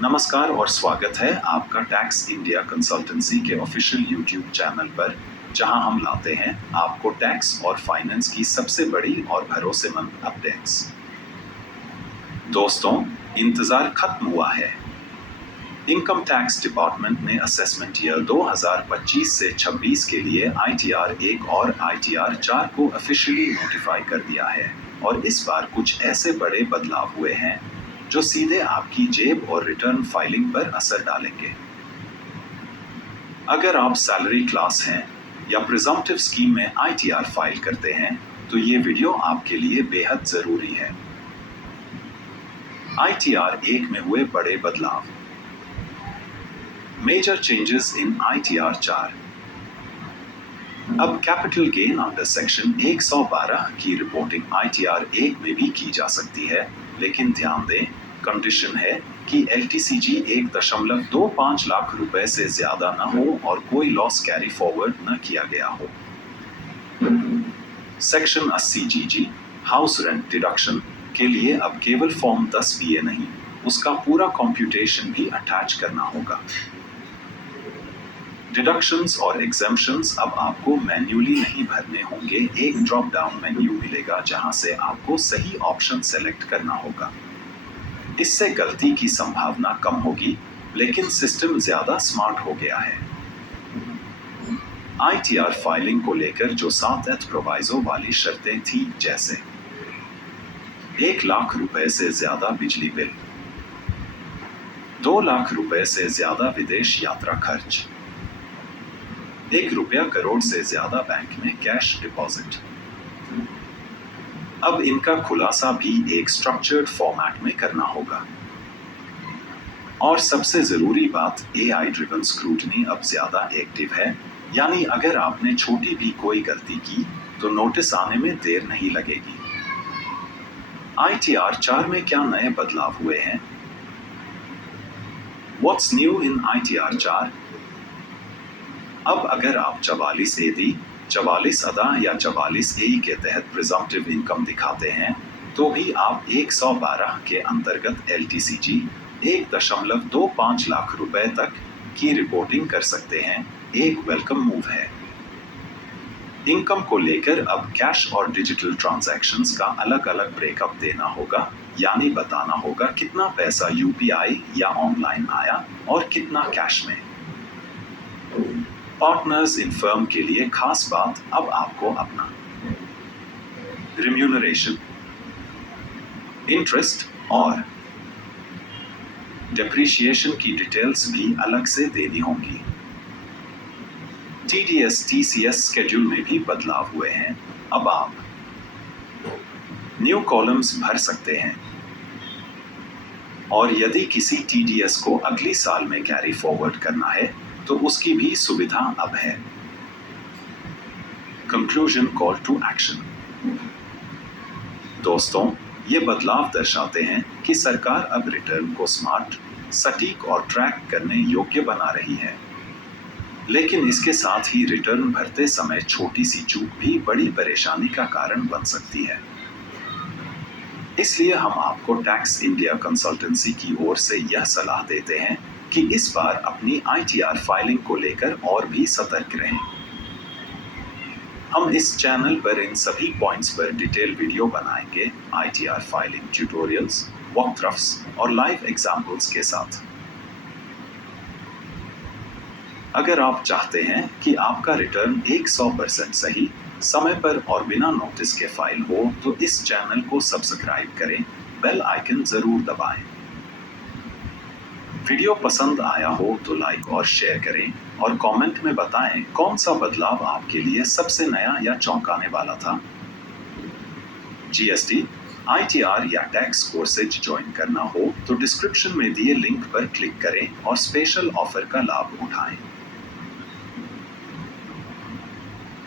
नमस्कार और स्वागत है आपका टैक्स इंडिया कंसल्टेंसी के ऑफिशियल यूट्यूब चैनल पर, जहां हम लाते हैं आपको टैक्स और फाइनेंस की सबसे बड़ी और भरोसेमंद अपडेट्स। दोस्तों, इंतजार खत्म हुआ है। इनकम टैक्स डिपार्टमेंट ने असेसमेंट ईयर 2025 से 26 के लिए ITR 1 और ITR 4 को ऑफिशियली नोटिफाई कर दिया है और इस बार कुछ ऐसे बड़े बदलाव हुए हैं जो सीधे आपकी जेब और रिटर्न फाइलिंग पर असर डालेंगे। अगर आप सैलरी क्लास हैं या प्रिजम्प्टिव स्कीम में ITR फाइल करते हैं तो ये वीडियो आपके लिए बेहद जरूरी है। ITR 1 में हुए बड़े बदलाव। Major changes in ITR 4। अब कैपिटल गेन अंडर सेक्शन 112 की रिपोर्टिंग ITR 1 में भी की जा सकती है, लेकिन ध्यान दें, कंडीशन है कि LTCG 1.25 लाख रुपए से ज्यादा न हो और कोई लॉस कैरी फॉरवर्ड न किया गया हो। Section 80GG house rent deduction के लिए अब केवल फॉर्म 10 BA नहीं, उसका पूरा कंप्यूटेशन भी अटैच करना होगा। डिडक्शंस और एग्जेम्पशंस अब आपको मैन्युअली नहीं भरने होंगे, एक ड्रॉप डाउन मेन्यू मिलेगा जहां से आपको सही ऑप्शन सेलेक्ट करना होगा। इससे गलती की संभावना कम होगी, लेकिन सिस्टम ज्यादा स्मार्ट हो गया है। ITR फाइलिंग को लेकर जो 7 प्रोवाइजो वाली शर्तें थी, जैसे 1 लाख रुपए से ज्यादा बिजली बिल, 2 लाख रुपए से ज्यादा विदेश यात्रा खर्च, 1 रुपया करोड़ से ज्यादा बैंक में कैश डिपॉजिट। अब इनका खुलासा भी एक स्ट्रक्चर्ड फॉर्मेट में करना होगा। और सबसे जरूरी बात, AI ड्रिवन स्क्रूटनी अब ज्यादा एक्टिव है, यानी अगर आपने छोटी भी कोई गलती की तो नोटिस आने में देर नहीं लगेगी। ITR 4 में क्या नए बदलाव हुए हैं? What's new in ITR 4? अब अगर आप 44 AD, 44 अदा या 44 AE के तहत प्रिजम्प्टिव इनकम दिखाते हैं, तो भी आप 112 के अंतर्गत LTCG 1.25 लाख रुपए तक की रिपोर्टिंग कर सकते हैं। एक वेलकम मूव है। इनकम को लेकर अब कैश और डिजिटल ट्रांजैक्शंस का अलग अलग ब्रेकअप देना होगा, यानी बताना होगा कितना पैसा UPI या ऑनलाइन आया और कितना कैश में। पार्टनर्स इन फर्म के लिए खास बात, अब आपको अपना रिम्यूनरेशन, इंटरेस्ट और डेप्रिसिएशन की डिटेल्स भी अलग से देनी होंगी। TDS TCS स्केड्यूल में भी बदलाव हुए हैं। अब आप न्यू कॉलम्स भर सकते हैं और यदि किसी TDS को अगली साल में कैरी फॉरवर्ड करना है तो उसकी भी सुविधा अब है। Conclusion, call to action. दोस्तों, ये बदलाव दर्शाते हैं कि सरकार अब रिटर्न को स्मार्ट, सटीक और ट्रैक करने योग्य बना रही है, लेकिन इसके साथ ही रिटर्न भरते समय छोटी सी चूक भी बड़ी परेशानी का कारण बन सकती है। इसलिए हम आपको टैक्स इंडिया कंसल्टेंसी की ओर से यह सलाह देते हैं कि इस बार अपनी ITR फाइलिंग को लेकर और भी सतर्क रहें। हम इस चैनल पर इन सभी पॉइंट्स पर डिटेल वीडियो बनाएंगे, ITR फाइलिंग ट्यूटोरियल्स, वॉकथ्रफ्स और लाइव एग्जाम्पल्स के साथ। अगर आप चाहते हैं कि आपका रिटर्न 100% सही, समय पर और बिना नोटिस के फाइल हो, तो इस चैनल को सब्सक्राइब करें, बेल आइकन जरूर दबाएं। वीडियो पसंद आया हो तो लाइक और शेयर करें और कमेंट में बताएं कौन सा बदलाव आपके लिए सबसे नया या चौंकाने वाला था। GST, ITR या टैक्स कोर्सेज ज्वाइन करना हो तो डिस्क्रिप्शन में दिए लिंक पर क्लिक करें और स्पेशल ऑफर का लाभ उठाएं।